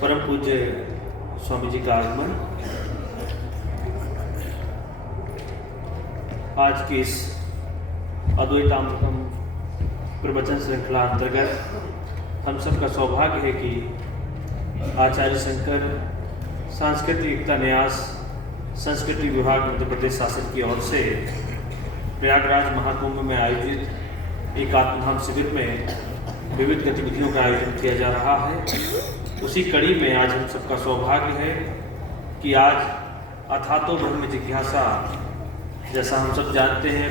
परम पूज्य स्वामी जी का आगमन आज की इस अद्वैतामृतम प्रवचन श्रृंखला अंतर्गत हम सबका सौभाग्य है कि आचार्य शंकर सांस्कृतिक एकता न्यास संस्कृति विभाग मध्य प्रदेश शासन की ओर से प्रयागराज महाकुंभ में आयोजित एक आत्मधाम शिविर में विविध गतिविधियों का आयोजन किया जा रहा है। उसी कड़ी में आज हम सबका सौभाग्य है कि आज अथातो ब्रह्म जिज्ञासा, जैसा हम सब जानते हैं,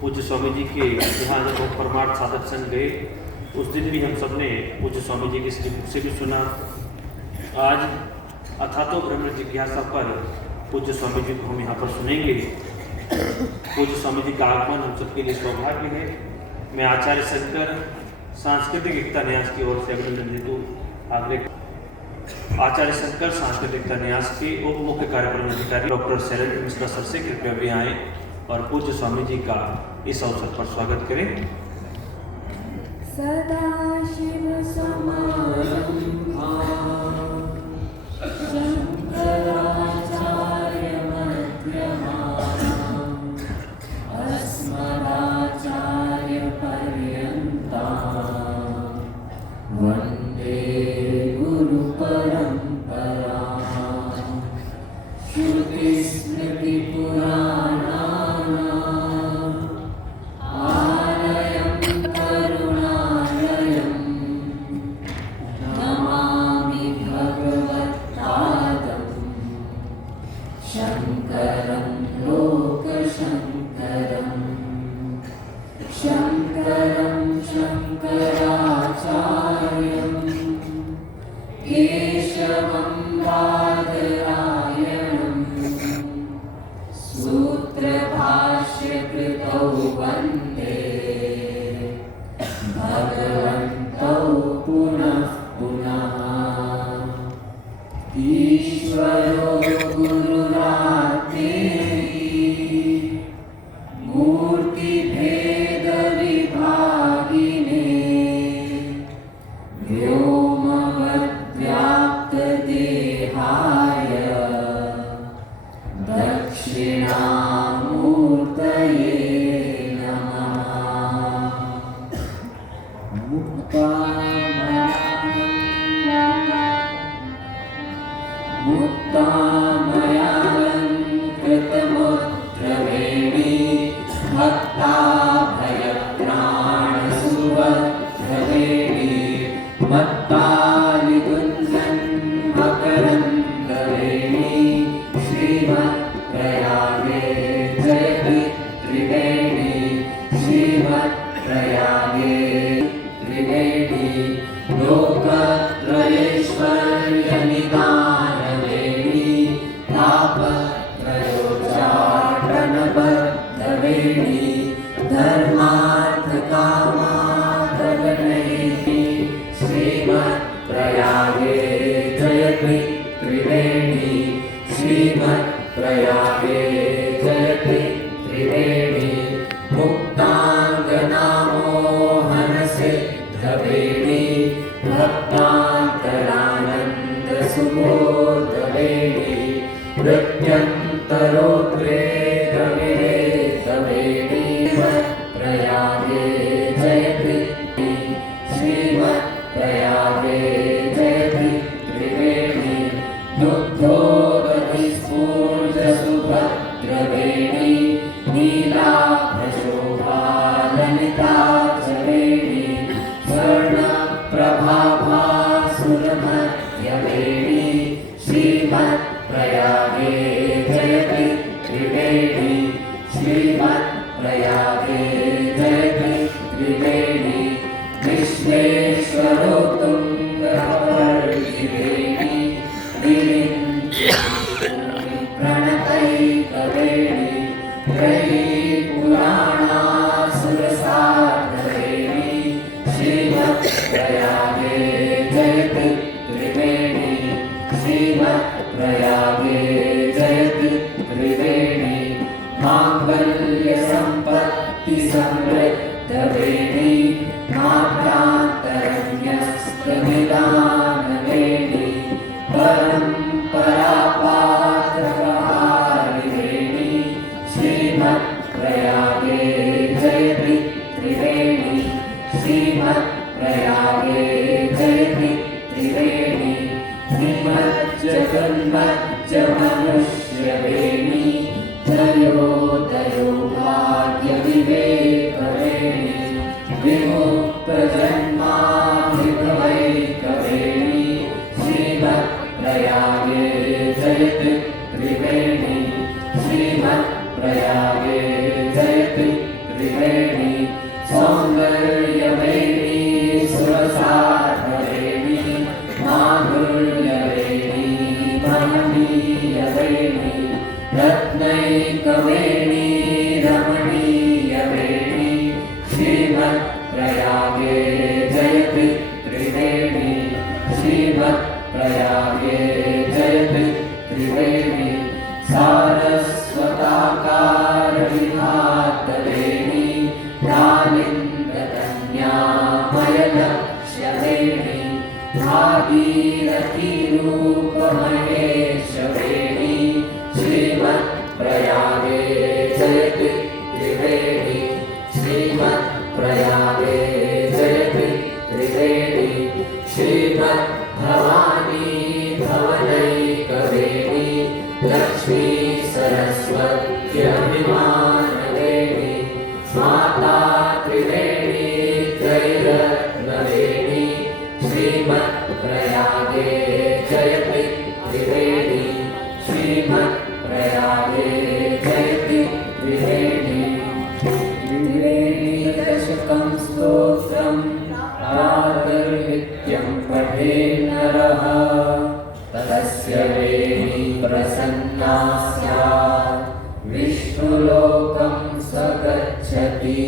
पूज्य स्वामी जी के यहाँ जब हम परमार्थ साधक संघ गए उस दिन भी हम सब ने पूज्य स्वामी जी की श्रीमुख से भी सुना। आज अथातो ब्रह्म जिज्ञासा पर पूज्य स्वामी जी को हम यहाँ पर सुनेंगे। पूज्य स्वामी जी का आगमन हम सबके लिए सौभाग्य है। मैं आचार्य शंकर सांस्कृतिक एकता न्यास की ओर से अभिनंदन हेतु आचार्य शंकर सांस्कृतिक एकता न्यास के उप मुख्य कार्यक्रम अधिकारी डॉक्टर शैलेंद्र मिश्रा सर से कृपया भी आए और पूज्य स्वामी जी का इस अवसर पर स्वागत करें। सदाशिव समारंभा शंकराचार्य मध्यमाम् अस्मदाचार्य पर्यन्ताम् वन्दे गुरु परम्पराम् श्रुति स्मृति पुराणानाम् आलयं करुणालयं नमामि भगवत्पादं शङ्करं लोकशङ्करम् शङ्करं शङ्कराचार्यं केशवं बादरायणं सूत्रभाष्यकृतौ वन्दे भगवन्तौ पुनः पुनः। ईश्वरो गुरुरात्मेति मूर्तिभेदविभागिने व्योमवद्व्याप्तदेहाय दक्षिणामूर्तये नमः। मुक्तामयालङ्कृतमुद्रवेणी भक्ताभयत्राणसुभद्रवेणी मत्तालिगुञ्जन् मकरन्दवेणी श्रीमत्प्रयागे जयति त्रिवेणी श्रीमत्प्रयागे त्रिवेणी लोकत्रयैश्वर्यनिदानवेणी तापत्रयोच्चाटनबद्धवेणी धर्मार्थकामार्थगणैः श्रीमत्प्रयागे जयति त्रिवेणी श्रीमत्प्रयागे जयति त्रिवेणी मुक्ताङ्गनामोहनसिद्धवेणी भक्तान्तरानन्दसुबोधवेणी मृत्यन्तरोद्वेगविवेकवेणी प्रयागे जयति श्रीमत्प्रयागे जयति त्रिवेणी दुग्धोदधिस्फूर्जसुभद्रवेणी नीलाभशोभाललिताचवेणी स्वर्णप्रभाभासुरमध्यवेणी श्रीमत्प्रयागे जयति त्रिवेणी श्रीमत्प्रयागे जयति त्रिवेणी विश्वेश्वरो तुङ्गवर्धिवेणी प्रणतैकवेणी त्रयीपुराणासुरसाधवेणी श्रीमत्प्रयागे जयति त्रिवेणी श्रीमत्प्रयागे जयति त्रिवेणी माङ्गल्यसम्पत् समृद्धवेणी मात्रान्तरन्यस्तनिदानवेणी परम्परापात्रकारिवेणी श्रीमत्प्रयागे जयति त्रिवेणी श्रीमत्प्रयागे जयति त्रिवेणी श्रीमज्जगन्मज्जमनुष्यवेणी तयोदयो भाग्यविवेकवेणी विमुक्तजन्माभिभवैकवेणी श्रीमत्प्रयागे जयति त्रिवेणी श्रीमत्प्रयागे जयति त्रिवेणी सौन्दर्यवेणी सुरसारवेणी माधुर्यवेणी महनीयवेणी रत्नैकवेणी रमणीयवेणी श्रीमत्प्रयागे जयति त्रिवेणी श्रीमत्प्रयागे जयति त्रिवेणी सारस्वताकारविधातवेणी प्राणिन्द्रकन्यामयलक्ष्यवेणी भागीरथीरूपमहेशवेणी श्रीमत्प्रयागे जयति त्रिवेणी श्रीमत्प्रयागे जयति त्रिवेणी श्रीमद्भवानी भवनैकवेणी लक्ष्मी सरस्वत्यभिमानवेणी माता त्रिवेणी त्रैरत्नवेणी श्रीमत्प्रयागे जयति त्रिवेणी श्रीमत्प्रयागे जयति त्रिवेणी त्रिवेणी दशकं स्तोत्रं प्रातर्नित्यं पठेन् नरः तस्य वेणी प्रसन्ना स्यात् विष्णुलोकं स गच्छति।